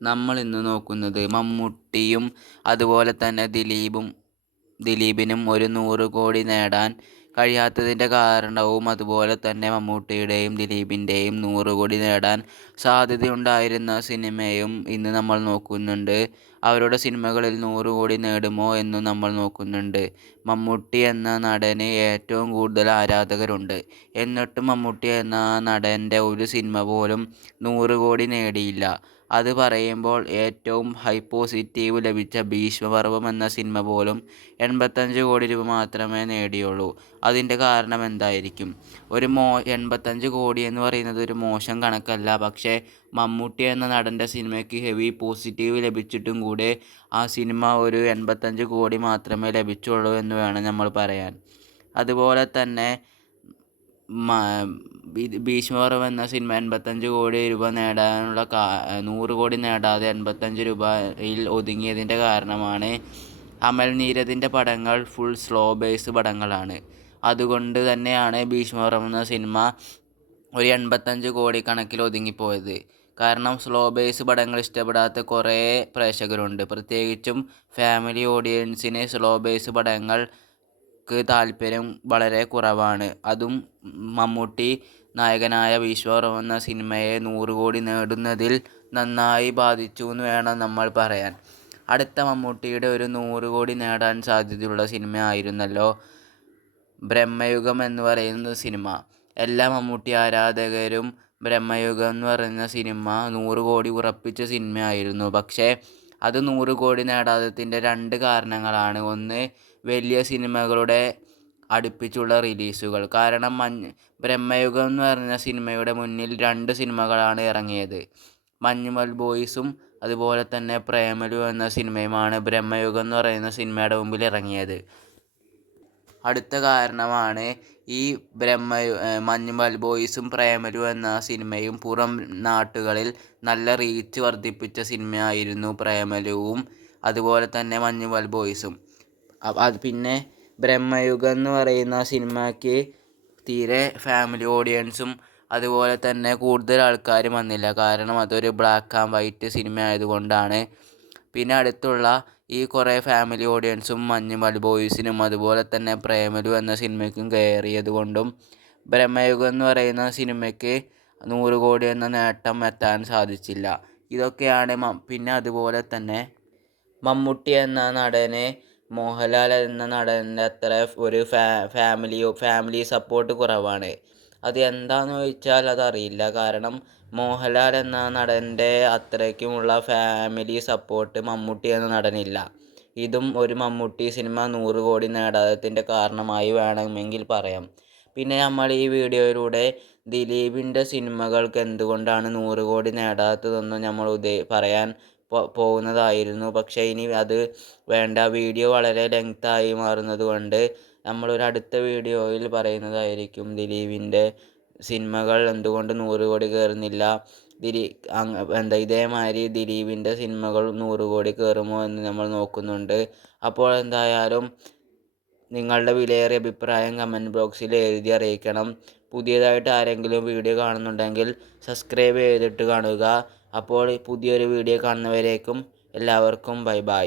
നമ്മൾ ഇന്ന് നോക്കുന്നത് മമ്മൂട്ടിയും അതുപോലെ തന്നെ ദിലീപും ദിലീപിനും ഒരു നൂറ് കോടി നേടാൻ കഴിയാത്തതിന്റെ കാരണവും അതുപോലെ തന്നെ മമ്മൂട്ടിയുടെയും ദിലീപിന്റെയും നൂറ് കോടി നേടാൻ സാധ്യതയുണ്ടായിരുന്ന സിനിമയും ഇന്ന് നമ്മൾ നോക്കുന്നുണ്ട്. അവരുടെ സിനിമകളിൽ നൂറ് കോടി നേടുമോ എന്ന് നമ്മൾ നോക്കുന്നുണ്ട്. മമ്മൂട്ടി എന്ന നടന് ഏറ്റവും കൂടുതൽ ആരാധകരുണ്ട്. എന്നിട്ടും മമ്മൂട്ടി എന്ന നടന്റെ ഒരു സിനിമ പോലും നൂറ് കോടി നേടിയില്ല. അത് പറയുമ്പോൾ ഏറ്റവും ഹൈ പോസിറ്റീവ് ലഭിച്ച ഭീഷ്മപർവം എന്ന സിനിമ പോലും എൺപത്തഞ്ച് കോടി രൂപ മാത്രമേ നേടിയുള്ളൂ. അതിന്റെ കാരണം എന്തായിരിക്കും? ഒരു മോ എൺപത്തഞ്ച് കോടി എന്ന് പറയുന്നത് ഒരു മോശം കണക്കല്ല. പക്ഷേ മമ്മൂട്ടി എന്ന നടന്റെ സിനിമയ്ക്ക് ഹെവി പോസിറ്റീവ് ലഭിച്ചിട്ടും കൂടെ ആ സിനിമ ഒരു എൺപത്തഞ്ച് കോടി മാത്രമേ ലഭിച്ചുള്ളൂ എന്ന് വേണം നമ്മൾ പറയാൻ. അതുപോലെ തന്നെ ഭീഷ്മപർവം എന്ന സിനിമ എൺപത്തഞ്ച് കോടി രൂപ നേടാനുള്ള കാ നൂറ് കോടി നേടാതെ എൺപത്തഞ്ച് രൂപയിൽ ഒതുങ്ങിയതിന്റെ കാരണമാണ് അമൽ നീരദിന്റെ പടങ്ങൾ ഫുൾ സ്ലോ ബേസ് പടങ്ങളാണ്. അതുകൊണ്ട് തന്നെയാണ് ഭീഷ്മപർവം എന്ന സിനിമ ഒരു എൺപത്തഞ്ച് കോടി കണക്കിൽ ഒതുങ്ങിപ്പോയത്. കാരണം സ്ലോ ബേസ് പടങ്ങൾ ഇഷ്ടപ്പെടാത്ത കുറേ പ്രേക്ഷകരുണ്ട്. പ്രത്യേകിച്ചും ഫാമിലി ഓഡിയൻസിന് സ്ലോ ബേസ് പടങ്ങൾക്ക് താല്പര്യം വളരെ കുറവാണ്. അതും മമ്മൂട്ടി നായകനായ ഭീഷ്മപർവം എന്ന സിനിമയെ നൂറ് കോടി നേടുന്നതിൽ നന്നായി ബാധിച്ചു എന്ന് വേണം നമ്മൾ പറയാൻ. അടുത്ത മമ്മൂട്ടിയുടെ ഒരു നൂറ് കോടി നേടാൻ സാധ്യതയുള്ള സിനിമ ആയിരുന്നല്ലോ ബ്രഹ്മയുഗം എന്ന് പറയുന്ന സിനിമ. എല്ലാ മമ്മൂട്ടി ആരാധകരും ബ്രഹ്മയുഗം എന്ന് പറയുന്ന സിനിമ നൂറ് കോടി ഉറപ്പിച്ച സിനിമയായിരുന്നു. പക്ഷേ അത് നൂറ് കോടി നേടാത്തതിന്റെ രണ്ട് കാരണങ്ങളാണ്. ഒന്ന് വലിയ സിനിമകളുടെ അടുപ്പിച്ചുള്ള റിലീസുകൾ. കാരണം മഞ്ഞ് ബ്രഹ്മയുഗം എന്ന് പറഞ്ഞ സിനിമയുടെ മുന്നിൽ രണ്ട് സിനിമകളാണ് ഇറങ്ങിയത്. മഞ്ഞുമൽ ബോയ്സും അതുപോലെ തന്നെ പ്രേമലു എന്ന സിനിമയുമാണ് ബ്രഹ്മയുഗം എന്ന് പറയുന്ന സിനിമയുടെ മുമ്പിൽ ഇറങ്ങിയത്. അടുത്ത കാരണമാണ് ഈ ബ്രഹ്മ മഞ്ഞുമൽ ബോയ്സും പ്രേമലു എന്ന സിനിമയും പുറം നാട്ടുകളിൽ നല്ല റീച്ച് വർദ്ധിപ്പിച്ച സിനിമയായിരുന്നു പ്രേമലുവും അതുപോലെ തന്നെ മഞ്ഞുമൽ ബോയ്സും. അത് പിന്നെ ബ്രഹ്മയുഗം എന്ന് പറയുന്ന സിനിമയ്ക്ക് തീരെ ഫാമിലി ഓഡിയൻസും അതുപോലെ തന്നെ കൂടുതൽ ആൾക്കാരും വന്നില്ല. കാരണം അതൊരു ബ്ലാക്ക് ആൻഡ് വൈറ്റ് സിനിമ ആയതുകൊണ്ടാണ് പിന്നെ അടുത്തുള്ള ഈ കുറേ ഫാമിലി ഓഡിയൻസും മഞ്ഞുമൽ ബോയ്സിനും അതുപോലെ തന്നെ പ്രേമലു എന്ന സിനിമയ്ക്കും കയറിയത് കൊണ്ടും ബ്രഹ്മയുഗം എന്ന് പറയുന്ന സിനിമയ്ക്ക് നൂറ് കോടി എന്ന നേട്ടം എത്താൻ സാധിച്ചില്ല. ഇതൊക്കെയാണ് പിന്നെ അതുപോലെ തന്നെ മമ്മൂട്ടി എന്ന നടന് മോഹൻലാൽ എന്ന നടന്റെ അത്ര ഒരു ഫാമിലി ഫാമിലി സപ്പോർട്ട് കുറവാണ്. അത് എന്താണെന്ന് ചോദിച്ചാൽ അതറിയില്ല. കാരണം മോഹൻലാൽ എന്ന നടന്റെ അത്രയ്ക്കുമുള്ള ഫാമിലി സപ്പോർട്ട് മമ്മൂട്ടി എന്ന നടനില്ല. ഇതും ഒരു മമ്മൂട്ടി സിനിമ നൂറ് കോടി നേടാത്തതിന്റെ കാരണമായി വേണമെങ്കിൽ പറയാം. പിന്നെ നമ്മൾ ഈ വീഡിയോയിലൂടെ ദിലീപിന്റെ സിനിമകൾക്ക് എന്തുകൊണ്ടാണ് നൂറ് കോടി നേടാത്തതെന്ന് നമ്മൾ ഉദേ പറയാൻ പോകുന്നതായിരുന്നു. പക്ഷേ ഇനി അത് വേണ്ട. വീഡിയോ വളരെ ലെങ്തായി മാറുന്നത് കൊണ്ട് നമ്മളൊരു അടുത്ത വീഡിയോയിൽ പറയുന്നതായിരിക്കും ദിലീപിന്റെ സിനിമകൾ എന്തുകൊണ്ട് നൂറ് കോടി കയറുന്നില്ല. ദിലീ എന്താ ഇതേമാതിരി ദിലീപിന്റെ സിനിമകൾ നൂറ് കോടി കയറുമോ എന്ന് നമ്മൾ നോക്കുന്നുണ്ട്. അപ്പോൾ എന്തായാലും നിങ്ങളുടെ വിലയേറിയ അഭിപ്രായം കമന്റ് ബോക്സിൽ എഴുതി അറിയിക്കണം. പുതിയതായിട്ട് ആരെങ്കിലും വീഡിയോ കാണുന്നുണ്ടെങ്കിൽ സബ്സ്ക്രൈബ് ചെയ്തിട്ട് കാണുക. അപ്പോൾ പുതിയൊരു വീഡിയോ കാണുന്നവരേക്കും എല്ലാവർക്കും ബൈ ബൈ.